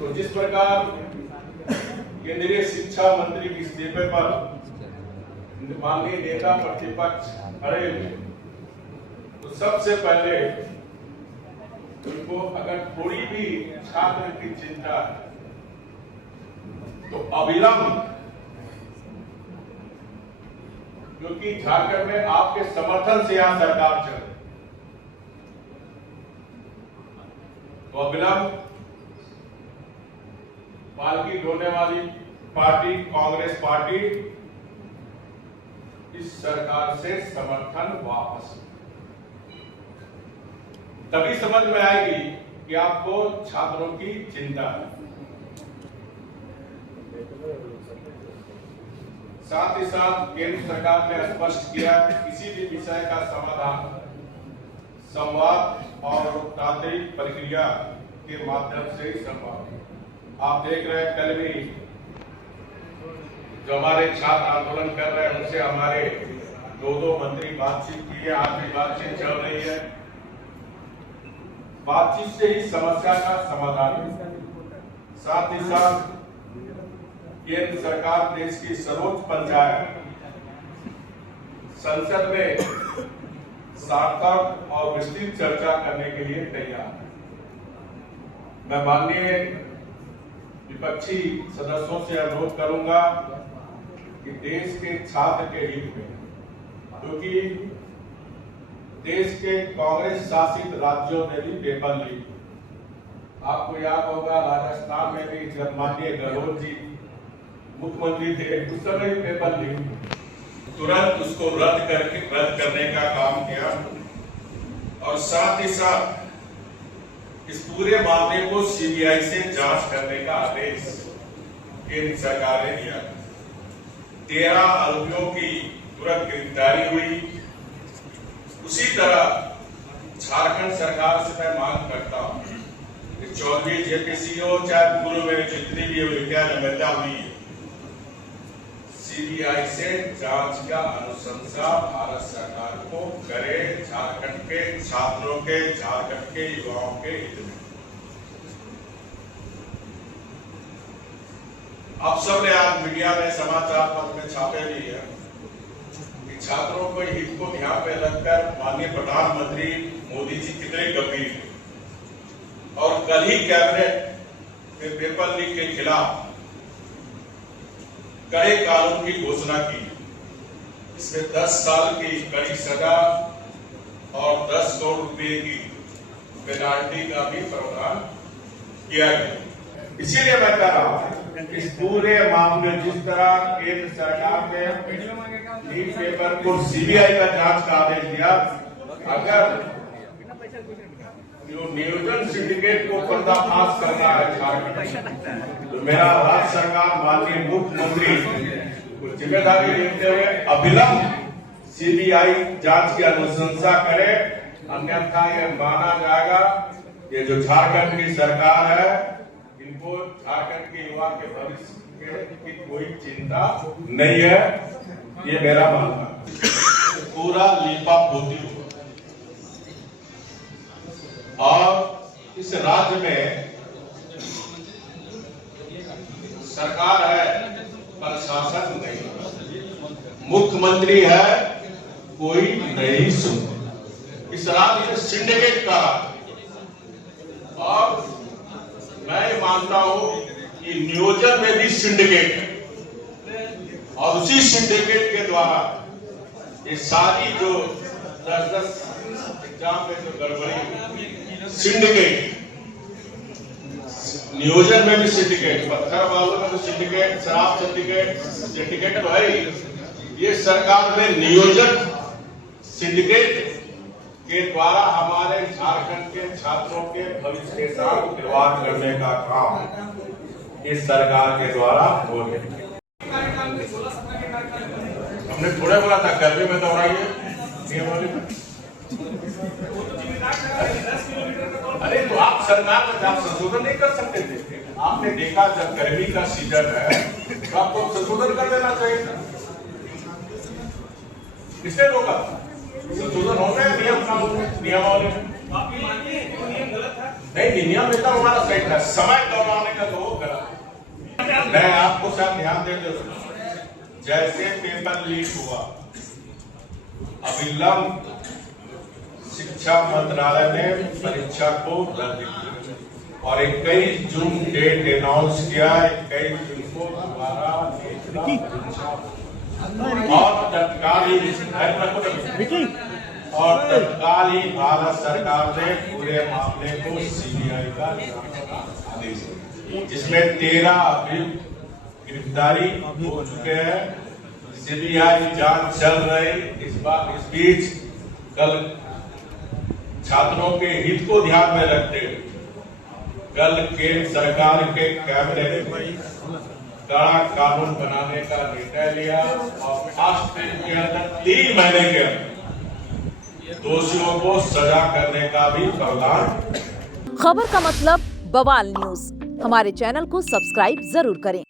तो जिस प्रकार केंद्रीय शिक्षा मंत्री के इस्तीफे पर माननीय नेता प्रतिपक्ष खड़े हुए, तो सबसे पहले उनको अगर थोड़ी भी छात्र की चिंता है तो अविलंब, क्योंकि झारखंड में आपके समर्थन से यहां सरकार चल रही, तो अविलंब पालकी ढोने वाली पार्टी कांग्रेस पार्टी इस सरकार से समर्थन वापस, तभी समझ में आएगी कि आपको छात्रों की चिंता है। साथ ही साथ केंद्र सरकार ने स्पष्ट किया कि किसी भी विषय का समाधान संवाद और लोकतांत्रिक प्रक्रिया के माध्यम से ही संभव है। आप देख रहे हैं, कल भी जो हमारे छात्र आंदोलन कर रहे हैं उनसे हमारे दो मंत्री बातचीत की है, आज भी बातचीत चल रही है। बातचीत से ही समस्या का समाधान है। साथ ही साथ केंद्र सरकार देश की सर्वोच्च पंचायत संसद में सार्थक और विस्तृत चर्चा करने के लिए तैयार है। मैं माननीय विपक्षी सदस्यों से अनुरोध करूंगा कि देश के छात्र के हित में, क्योंकि देश के कांग्रेस शासित राज्यों में भी पेपर लीक, आपको याद होगा राजस्थान में भी जब माननीय गहलोत जी मुख्यमंत्री थे उस समय भी पेपर लीक, तुरंत उसको रद्द करने का काम किया। और साथ ही साथ इस पूरे मामले को सीबीआई से जांच करने का आदेश केंद्र सरकार ने दिया। 13 आरोपियों की तुरंत गिरफ्तारी हुई। उसी तरह झारखंड सरकार से मैं मांग करता हूं कि 24 जेपीसी हो चाहे पूर्व में जितनी भी विद्या हुई, सीबीआई से जांच का अनुशंसा भारत सरकार को करे, झारखंड के छात्रों के, झारखंड के युवाओं के हित में। आप सबने आज मीडिया में समाचार पत्र में छापे भी है कि छात्रों को हित को ध्यान में रखकर माननीय प्रधानमंत्री मोदी जी कितने गंभीर हैं और कल ही कैबिनेट में पेपर लीक के खिलाफ कड़े कानून की घोषणा की। इसमें 10 साल की कड़ी सजा और 10 करोड़ रुपए की पेनाल्टी का भी प्रावधान किया गया। इसीलिए मैं कह रहा हूं इस पूरे मामले जिस तरह केंद्र सरकार ने लीक पेपर को सीबीआई का जांच का आदेश दिया, अगर जो नियोजन सिंडिकेट को पर्दाफाश करना है झारखंड, तो मेरा राज्य सरकार माननीय मुख्यमंत्री को जिम्मेदारी लेते हुए अविलंब सीबीआई जांच की अनुशंसा करे, अन्यथा यह माना जाएगा ये जो झारखंड की सरकार है इनको झारखंड के युवा के भविष्य की कोई चिंता नहीं है। ये मेरा मानना है। पूरा लीपा पोती हो और इस राज्य में सरकार है, प्रशासन नहीं, मुख्यमंत्री है, कोई नहीं सुनता। इस राज्य में सिंडिकेट का और मैं मानता हूं कि नियोजन में भी सिंडिकेट है और उसी सिंडिकेट के द्वारा ये सारी जो 10 एग्जाम में जो गड़बड़ी, सिंडिकेट, नियोजन में भी सिंडिकेट, पत्थर वालों में भी सिंडिकेट, शराब सिंडिकेट भाई, ये सरकार में नियोजन सिंडिकेट के द्वारा हमारे झारखंड के छात्रों के भविष्य के साथ खिलवाड़ करने का काम इस सरकार के द्वारा हो रहा है। हमने थोड़ा बोला था गर्मी में दोहराइए, अरे तो आप सरकार में आप संशोधन नहीं कर सकते थे? आपने देखा जब गर्मी का सीजन है तो आपको संशोधन कर देना चाहिए था। किसने रोका? संशोधन हो गए नियमावली में। नहीं, नियम एकदम हमारा सही था, समय दोहराने का खामोशा ध्यान दे दो। जैसे पेपर लीक हुआ, अविलंब शिक्षा मंत्रालय ने परीक्षा को रद्द किया और 21 जून डेट अनाउंस किया। 21 जून को दोबारा और तत्कालीन भारत सरकार ने पूरे मामले को सीबीआई का आदेश दिया, जिसमें 13 अभियुक्त गिरफ्तारी हो चुके हैं। सीबीआई जांच चल रही। इस बीच कल छात्रों के हित को ध्यान में रखते हुए कल केंद्र सरकार के कैबिनेट ने कड़ा कानून बनाने का निर्णय लिया और फास्ट ट्रैक के अंदर 3 महीने के अंदर दोषियों को सजा करने का भी प्रावधान। खबर का मतलब बवाल न्यूज। हमारे चैनल को सब्सक्राइब जरूर करें।